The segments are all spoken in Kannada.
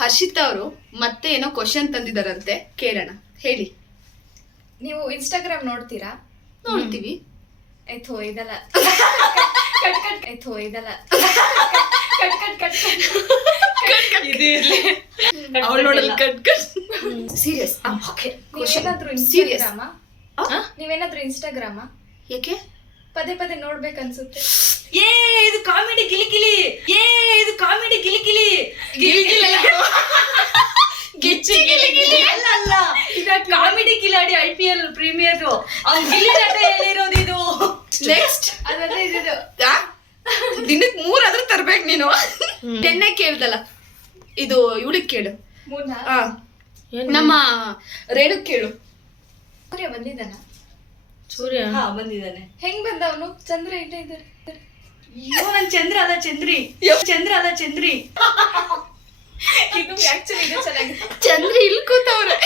ಹರ್ಷಿತಾ ಅವರು ಮತ್ತೆ ಏನೋ ಕ್ವಶನ್ ತಂದಿದಾರಂತೆ, ಕೇಳೋಣ. ಹೇಳಿ. ನೀವು ಇನ್ಸ್ಟಾಗ್ರಾಮ್ ನೋಡ್ತೀರಾ? ನೋಡ್ತೀವಿ. ಆಯ್ತು ಇದಲ್ಲ ಕಟ್ ಕಟ್ ಆಯ್ತು ಇದಲ್ಲ ಕಟ್ ಕಟ್ ಕಟ್ ಅವಳು ನೋಡಲ್ಲ. Cut cut serious. ಓಕೆ. ನೀವೇನಾದ್ರೂ ಇನ್ಸ್ಟಾಗ್ರಾಮ ಯಾಕೆ ಪದೇ ಪದೇ ನೋಡ್ಬೇಕನ್ಸುತ್ತೆ? ಇದು ಕಾಮಿಡಿ ಗಿಲಿಗಿಲಿ, ಇದು ಕಾಮಿಡಿ ಗಿಲಿಗಿಲಿ, ಗಿಚ್ಚಿ ಗಿಲಿಗಿಲಿ ಅಲ್ಲ ಇದು ಕಾಮಿಡಿ ಕಿಲಾಡಿ IPL ಪ್ರೀಮಿಯರ್ ಅವ್ನು ಗಿಲ್ಲಿ ನಟ ಹೇಳಿರೋದು ಇದು. ನೆಕ್ಸ್ಟ್ ಅದೆಲ್ಲ ಇದು ದಿನಕ್ಕೆ 3 ಆದ್ರೂ ತರ್ಬೇಕು ನೀನು. ನೆನ್ನೆ ಕೇಳ್ದಲ್ಲ, ಇದು ಇವಳಿಗೆ ಕೇಳು. ಮೂರ್ನ ನಮ್ಮ ರೇಣುಕ್ ಕೇಳು. ಸೂರ್ಯ ಬಂದಿದ್ದಾನ? ಸೂರ್ಯ ಬಂದಿದ್ದಾನೆ. ಹೆಂಗ್ ಬಂದ ಅವನು? ಚಂದ್ರ ಇಲ್ಲೇ ಇದ್ದಾರೆ. ಅಯ್ಯೋ ನನ್ ಚಂದ್ರ ಅಲ್ಲ ಚಂದ್ರಿ, ಚಂದ್ರ ಅಲ್ಲ ಚಂದ್ರಿ. ಇದು ಆಕ್ಚುಲಿ ಇದು ಚೆನ್ನಾಗಿದೆ. ಚಂದ್ರ ಇಲ್ಲಿ ಕೂತವ್ರೆ.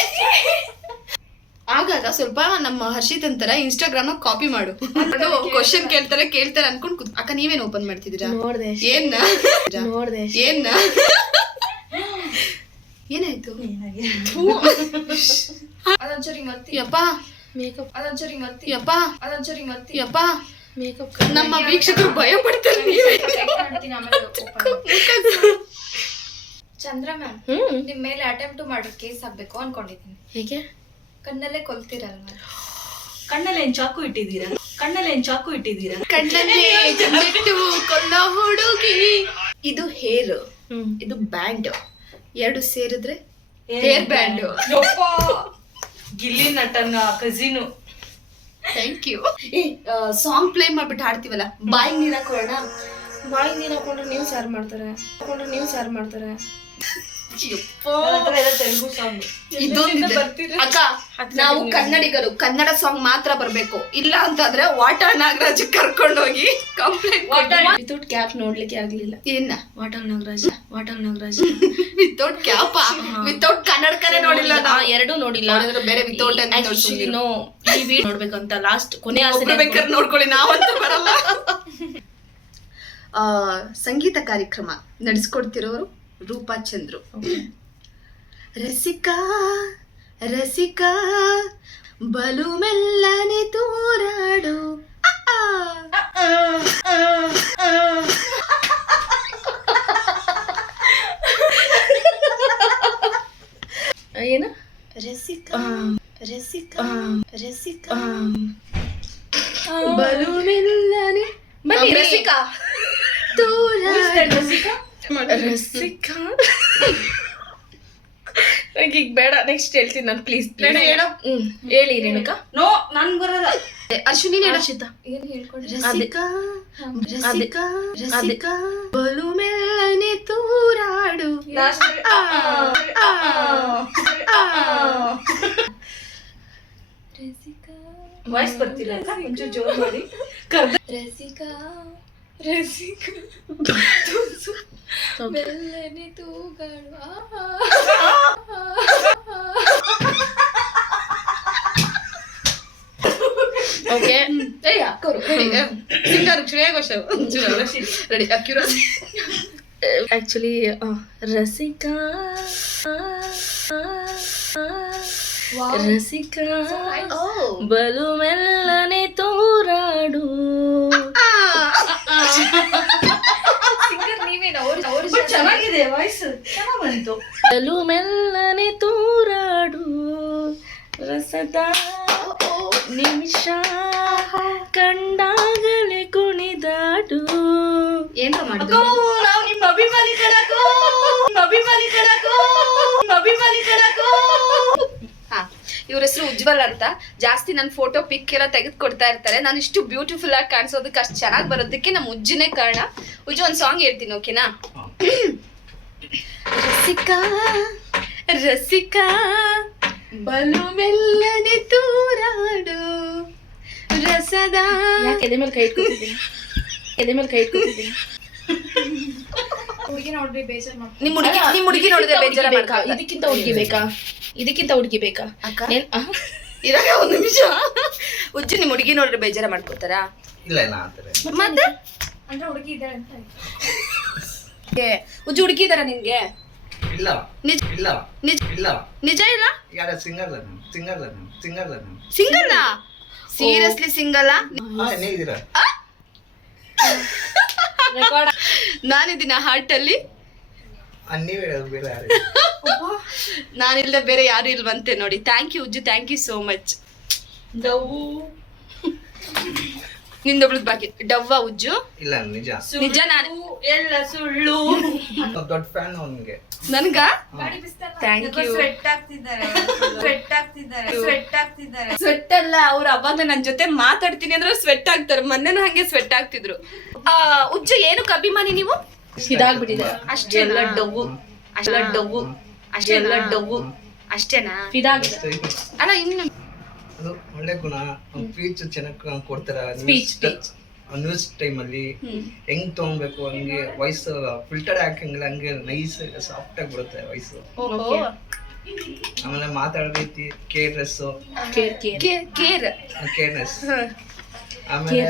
ಆಗಾಗ ಸ್ವಲ್ಪ ನಮ್ಮ ಹರ್ಷಿತ್ ಅಂತರ ಇನ್ಸ್ಟಾಗ್ರಾಮ್ ಕಾಪಿ ಮಾಡು. ಕ್ವಶನ್ ಕೇಳ್ತಾರೆ ಅನ್ಕೊಂಡ್ ಅಕ್ಕ ನೀವೇನ್ ಓಪನ್ ಮಾಡ್ತಿದ್ದೀರಾ? ಏನ್ನ ಏನಾಯ್ತು? ಅದೊಂಚೂರಿ ಮತ್ತಿ ಯಪ್ಪ ಮೇಕಪ್, ಅದೊಂಚೂರಿ ಮತ್ತಿ ಯಪ್ಪ ಅದೊಂಚೂರಿ ಮತ್ತಿ ಯಪ್ಪ ಮೇಕಪ್. ನಮ್ಮ ವೀಕ್ಷಕರು ಭಯ ಪಡ್ತಾರೆ. ಮಾಡ್ತೀನಿ ಆಮೇಲೆ ಚಂದ್ರ ಮ್ಯಾಮ್, ನಿಮ್ ಮೇಲೆ ಅಟೆಂಪ್ಟ್ ಮಾಡೋ ಕೇಸ್ ಹಾಕ್ಬೇಕು ಅನ್ಕೊಂಡಿದ್ದೀನಿ. ಹೇಗೆ? ಕಣ್ಣಲ್ಲೇ ಕೊಲ್ತೀರಲ್ವಾ? ಕಣ್ಣಲ್ಲಿ ಏನ್ ಚಾಕು ಇಟ್ಟಿದ್ದೀರಾ? ಕಣ್ಣಲ್ಲಿ ಏನ್ ಚಾಕು ಇಟ್ಟಿದ್ದೀರಾ? ಕಣ್ಣಲ್ಲೇ ಬಿಟ್ಟು ಕೊಲ್ಲ ಹುಡುಗಿ. ಇದು ಹೇರ್, ಇದು ಬ್ಯಾಂಡ್, ಎರಡು ಸೇರಿದ್ರೆ ಹೇರ್ ಬ್ಯಾಂಡ್. ಗಿಲ್ಲಿ ನಟನ cousin. Thank you. Song play ಮಾಡ್ಬಿಟ್ಟು ಹಾಡ್ತೀವಲ್ಲ, ಬಾಯಿಗೆ ನೀರ್ ಹಾಕೋಣ. ಬಾಯಿಗೆ ನೀರು ಹಾಕೊಂಡ್ರೆ ನೀವು ಸಾರು ಮಾಡ್ತಾರೆ. ತೆಲುಗು ಸಾಂಗ್ ಇದೊಂದಿದೆ ಅಕ್ಕ. ನಾವು ಕನ್ನಡಿಗರು ಕನ್ನಡ ಸಾಂಗ್ ಮಾತ್ರ ಬರ್ಬೇಕು, ಇಲ್ಲ ಅಂತಂದ್ರೆ ವಾಟಾಳ್ ನಾಗರಾಜ್ ಕರ್ಕೊಂಡೋಗಿ ಕಂಪ್ಲೇಂಟ್. ವಿತೌಟ್ ಕ್ಯಾಪ್ ನೋಡ್ಲಿಕ್ಕೆ ಆಗ್ಲಿಲ್ಲ. ಏನ Vatal Nagaraj without cap, without ಕನ್ನಡಕನೇ ನೋಡಿಲ್ಲ. ಎರಡೂ ನೋಡಿಲ್ಲ. ಬೇರೆ ವಿತೌಟ್ ನೋಡ್ಬೇಕಂತ ಲಾಸ್ಟ್ ಕೊನೆ ಬೇಕಾದ್ರೆ ನೋಡ್ಕೊಳ್ಳಿ, ನಾವಂತೂ ಬರಲ್ಲ. ಸಂಗೀತ ಕಾರ್ಯಕ್ರಮ ನಡೆಸ್ಕೊಡ್ತಿರೋರು ರೂಪಾ ಚಂದ್ರು. ರಸಿಕಾ ರಸಿಕಾ ಬಲು ಮೆಲ್ಲನೆ ತೂರಾಡು. ಏನು? ರಸಿಕಾ ರಸಿಕಾ ರಸಿಕಾ ಬಲು ಮೆಲ್ಲನೆ ರಸಿಕಾ ತೂರಾಡು. ರಸಿಕಾ ನಂಗೆ ಈಗ ಬೇಡ, ನೆಕ್ಸ್ಟ್ ಹೇಳ್ತೀನಿ ನಾನು. ಪ್ಲೀಸ್ ಹೇಳು. ಹೇಳಿ ರೇಣುಕಾ. ನೋ ನನ್ ಬರಲ್ಲ. ಅಶ್ವಿನಿ ಹರ್ಷಿತಾ ಏನ್ ಹೇಳ್ಕೊಡಿ. ರಸಿಕಾ ರಸಿಕಾ ರಸಿಕಾ ಬಲು ಮೆಲ್ಲನೆ ತೂರಾಡು. ವಾಯ್ಸ್ ಬರ್ತಿಲ್ಲ, ಒಂಚೂರು ಜೋರ್ ಮಾಡಿ. ರಸಿಕಾ ರಸಿಕಾ ಬೆಲ್ಲನೆ ತೂಗಾಡು. Okay. Singer Shreya Ghoshal ready. Accurate. Actually ರಸಿಕಾ ರಸಿಕಾ ಬಲು ಮೆಲ್ಲನೆ ತೂರಾಡು. ಚೆನ್ನಾಗಿದೆ ವಾಯ್ಸ್, ಚೆನ್ನಾಗ್ ಬಂತು. ಬಲು ಮೆಲ್ಲನೆ ತೂರಾಡು ರಸದ ನಿಮಿಷ ಕಂಡಾಗಲೇ ಕುಣಿದಾಡು. ಏನ್ ಮಾಡಿದ್ರು? ನಾವು ನಿಮ್ಮ ಅಭಿಮಾನಿ ಕಣಕೋ, ಅಭಿಮಾನಿ ಕಣಕೋ, ಅಭಿಮಾನಿ ಕಣಕೋ. ಇವ್ರ ಹೆಸರು ಉಜ್ವಲ್ ಅಂತ. ಜಾಸ್ತಿ ನನ್ನ ಫೋಟೋ ಪಿಕ್ ಎಲ್ಲ ತೆಗೆದು ಕೊಡ್ತಾ ಇರ್ತಾರೆ. ನಾನು ಇಷ್ಟು ಬ್ಯೂಟಿಫುಲ್ ಆಗಿ ಕಾಣಿಸೋದಕ್ಕೆ, ಅಷ್ಟು ಚೆನ್ನಾಗಿ ಬರೋದಕ್ಕೆ ನಮ್ಮ ಉಜ್ಜನೇ ಕಾರಣ. ಉಜ್ಜು ಒಂದು ಸಾಂಗ್ ಹೇಳ್ತೀನಿ, ಓಕೆನಾ? ರಸಿಕಾ ರಸಿಕಾ ಬಲು ಮೆಲ್ಲನೆ ತೂರಾಡು ರಸದ. ಎದೆ ಮೇಲೆ ಕೈ ಇಟ್ಕೊತಿದ್ದೀನಿ. ಹುಡುಗಿ ನೋಡ್ರಿ ಬೇಜಾರ್ ಮಾಡ್ತೀನಿ. ನಿಮ್ ಹುಡುಗಿ ನೋಡಿದ್ರೆ ಬೇಜಾರ ಬೇಕಾ? ಇದಕ್ಕಿಂತ ಹುಡುಗಿ ಬೇಕಾ ಅಕ್ಕ? ಇರಾಗ ಒಂದ್ ನಿಮಿಷ. ಉಜ್ಜು ನಿಮ್ ಹುಡುಗಿ ನೋಡ್ರೆ ಬೇಜಾರ ಮಾಡ್ಕೋತಾರಾ? ಇಲ್ಲ ಮತ್ತೆ ಅಂದ್ರೆ ಹುಡುಗಿ ಇದ್ದಾರೆ ಅಂತ. ಉಜ್ಜು ಹುಡುಗಿ ಇದಾರ ನಿಮ್ಗೆ? ಇಲ್ಲ ನಿಜ ಇಲ್ಲ ನಿಜ ಇಲ್ಲ ನಿಜ ಇಲ್ಲ ಯಾರ single single single seriously single ನೀವಿದ್ದೀರಾ ನಾನಿದ್ದೀನ ಹಾರ್ಟ್ ಅಲ್ಲಿ ನೀವ್ ಹೇಳೋದು ಬೇರೆ ಯಾರು ನಾನಿಲ್ಲದೆ ಬೇರೆ ಯಾರು ಇಲ್ವಂತೆ ನೋಡಿ. Thank you Ujju, thank you so much. ನಿಂದೊಬ್ಳದ್ ಬಾಕಿ ಡವ್ವ ಉಜ್ಜು. ಇಲ್ಲ ನಿಜ ನಿಜ ನಾನು ಎಲ್ಲ ಸುಳ್ಳು. ದೊಡ್ಡ ಫ್ಯಾನ್ ಅವನಿಗೆ. ನನ್ಗ ಥ್ಯಾಂಕ್ ಯು. ಸ್ವೆಟ್ ಆಗ್ತಿದ್ದಾರೆ ಸ್ವೆಟ್ ಅಲ್ಲ, ಅವ್ರು ಅವಾಗ ನನ್ ಜೊತೆ ಮಾತಾಡ್ತೀನಿ ಅಂದ್ರೆ ಸ್ವೆಟ್ ಆಗ್ತಾರೆ. ಮೊನ್ನೆನೂ ಹಂಗೆ ಸ್ವೆಟ್ ಆಗ್ತಿದ್ರು. ಉಜ್ಜು ಏನಕ್ಕೆ ಅಭಿಮಾನಿ ನೀವು? ಇದಾಗ್ಬಿಟ್ಟಿದೆ ಅಷ್ಟೇ ಎಲ್ಲ ಡವ್ವು ಅಷ್ಟೆಲ್ಲ ಡವ್ವು ಅಷ್ಟೇನಾ ಅಷ್ಟೇನಾ ಇದಾಗಿದೆ ಅಲ್ಲ ಇನ್ನು ಅದು ಒಳ್ಳೆ ಗುಣ. ಸ್ಪೀಚ್ ಚೆನ್ನಾಗಿ ಕೊಡ್ತಾರ. Speech. ನ್ಯೂಸ್ ಟೈಮ್ ಅಲ್ಲಿ ಹೆಂಗ್ ತಗೊಬೇಕು ಹಂಗೆ ವಾಯ್ಸ್ ಫಿಲ್ಟರ್ ಹಾಕಂಗಿಲ್ಲ, ಹಂಗೆ ನೈಸ್ ಸಾಫ್ಟ್ ಆಗಿ ಬರುತ್ತೆ ವಾಯ್ಸ್. ಓಹೋ ಆಮೇಲೆ ಮಾತಾಡೋ ರೀತಿ ಕೇರ್ಲೆಸ್ ಕೇರ್ನೆಸ್. ಆಮೇಲೆ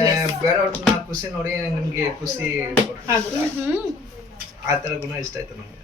ಬೇರೆಯವ್ರನ್ನ ಖುಷಿ ನೋಡಿ ನಿಮ್ಗೆ ಖುಷಿ ಕೊಡ್ತಾರೆ. ಆ ತರ ಗುಣ ಇಷ್ಟ ಆಯ್ತು ನಮ್ಗೆ.